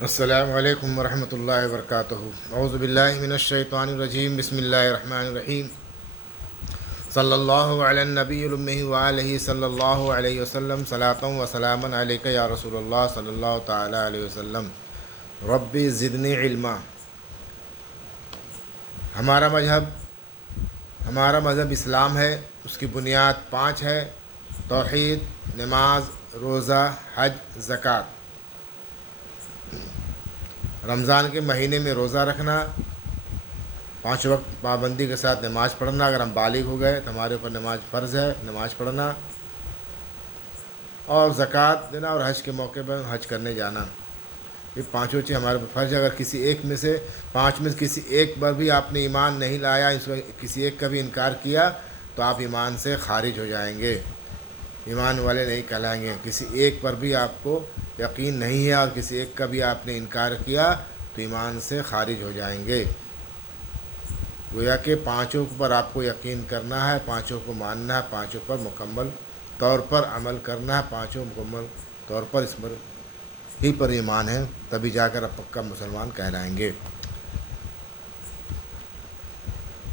السلام علیکم ورحمۃ اللہ وبرکاتہ۔ اعوذ باللہ من الشیطان الرجیم، بسم اللہ الرحمن الرحیم۔ صلی اللہ علی النبی الامی وآلہ صلی اللہ علیہ وسلم، صلاۃ و سلاما علیک یا رسول اللہ صلی اللہ تعالی علیہ وسلم۔ ربی زدنی علما۔ ہمارا مذہب اسلام ہے، اس کی بنیاد 5 ہے: توحید، نماز، روزہ، حج، زکوٰۃ۔ رمضان کے مہینے میں روزہ رکھنا، 5 وقت پابندی کے ساتھ نماز پڑھنا، اگر ہم بالغ ہو گئے تو ہمارے اوپر نماز فرض ہے، نماز پڑھنا، اور زکوٰۃ دینا، اور حج کے موقع پر حج کرنے جانا۔ یہ 5 چیزیں ہمارے اوپر فرض ہے۔ اگر کسی ایک میں سے 5 میں سے کسی ایک پر بھی آپ نے ایمان نہیں لایا، کسی ایک کا بھی انکار کیا، تو آپ ایمان سے خارج ہو جائیں گے، ایمان والے نہیں کہلائیں گے۔ کسی ایک پر بھی آپ کو یقین نہیں ہے اور کسی ایک کا بھی آپ نے انکار کیا تو ایمان سے خارج ہو جائیں گے۔ گویا کہ 5 پر آپ کو یقین کرنا ہے، 5 کو ماننا ہے، 5 پر مکمل طور پر عمل کرنا ہے، 5 مکمل طور پر اس پر ہی پر ایمان ہے، تبھی جا کر آپ پکا مسلمان کہلائیں گے۔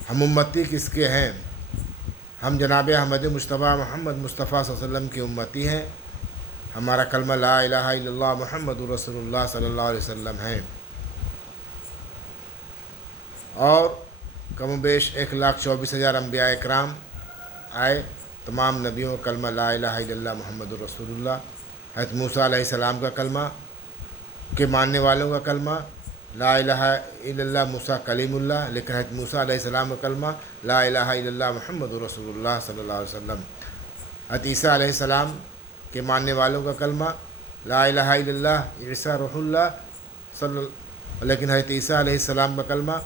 ہم امتی کس کے ہیں؟ ہم جناب احمد مصطفیٰ محمد مصطفیٰ صلی اللہ علیہ وسلم کی امتی ہیں۔ ہمارا کلمہ لا الہ الا اللہ محمد رسول اللہ صلی اللہ علیہ وسلم ہے، اور کم و بیش 1,24,000 انبیاء اکرام آئے، تمام نبیوں کا کلمہ لا الہ الا اللہ محمد رسول اللہ۔ حضرت موسیٰ علیہ السلام کا کلمہ کے ماننے والوں کا کلمہ لا الہ الا اللہ موسیٰ کلیم اللہ، لیکن حضرت موسیٰ علیہ السلام کا کلمہ لا الہ الا اللہ محمد رسول اللہ صلی اللہ علیہ وسلم۔ حضرت عیسیٰ علیہ السلام کے ماننے والوں کا کلمہ لا الہ الا اللہ عیسیٰ روح اللہ لیکن حضرت عیسیٰ علیہ السلام کا کلمہ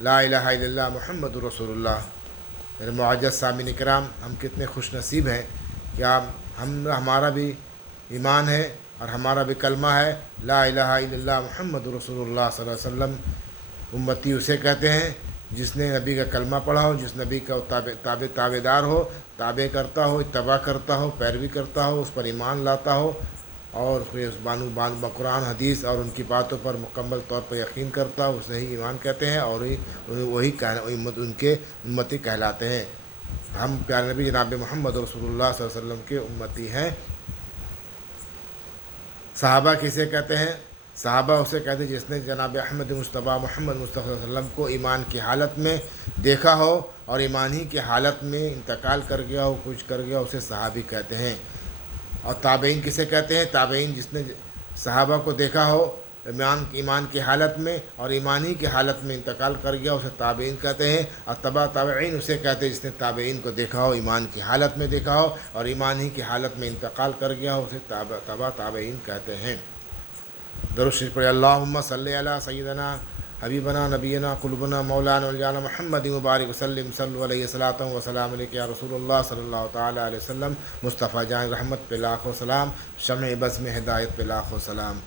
لا الہ الا اللہ محمد رسول اللہ۔ میرے معزز سامعین اکرام، ہم کتنے خوش نصیب ہیں کہ ہمارا بھی ایمان ہے اور ہمارا بھی کلمہ ہے لا الہ الا اللہ محمد رسول اللہ صلی اللہ علیہ وسلم۔ امتی اسے کہتے ہیں جس نے نبی کا کلمہ پڑھا ہو، جس نبی کا تابع دار ہو، تابع کرتا ہو، اتباع کرتا ہو، پیروی کرتا ہو، اس پر ایمان لاتا ہو، اور قرآن حدیث اور ان کی باتوں پر مکمل طور پر یقین کرتا ہو، اسے ہی ایمان کہتے ہیں، اور وہی ان کے امتی کہلاتے ہیں۔ ہم پیارے نبی جناب محمد رسول اللہ صلی اللہ علیہ وسلم کے امتی ہیں۔ صحابہ کسے کہتے ہیں؟ صحابہ اسے کہتے ہیں جس نے جناب احمد مصطفیٰ محمد مصطفیٰ صلی اللہ علیہ وسلم کو ایمان کی حالت میں دیکھا ہو اور ایمان ہی کی حالت میں انتقال کر گیا ہو، کچھ کر گیا، اسے صحابی کہتے ہیں۔ اور تابعین کسے کہتے ہیں؟ تابعین جس نے صحابہ کو دیکھا ہو ایمان کی حالت میں اور ایمان ہی کی حالت میں انتقال کر گیا، اسے تابعین کہتے ہیں۔ اور تابعین اسے کہتے ہیں جس نے تابعین کو دیکھا ہو، ایمان کی حالت میں دیکھا ہو اور ایمان ہی کی حالت میں انتقال کر گیا ہو، اسے تابعین کہتے ہیں۔ درود شریف پڑھیں۔ اللہم صلی علی سیدنا حبیبنا نبینا قلوبنا مولانا مولانا محمد مبارک وسلم، صلو علیہ صلاۃ و سلام علیک یا رسول اللہ صلی اللہ تعالی علیہ وسلم۔ مصطفیٰ جان رحمت پہ لاکھوں سلام، شمع بزم ہدایت پہ لاکھوں سلام۔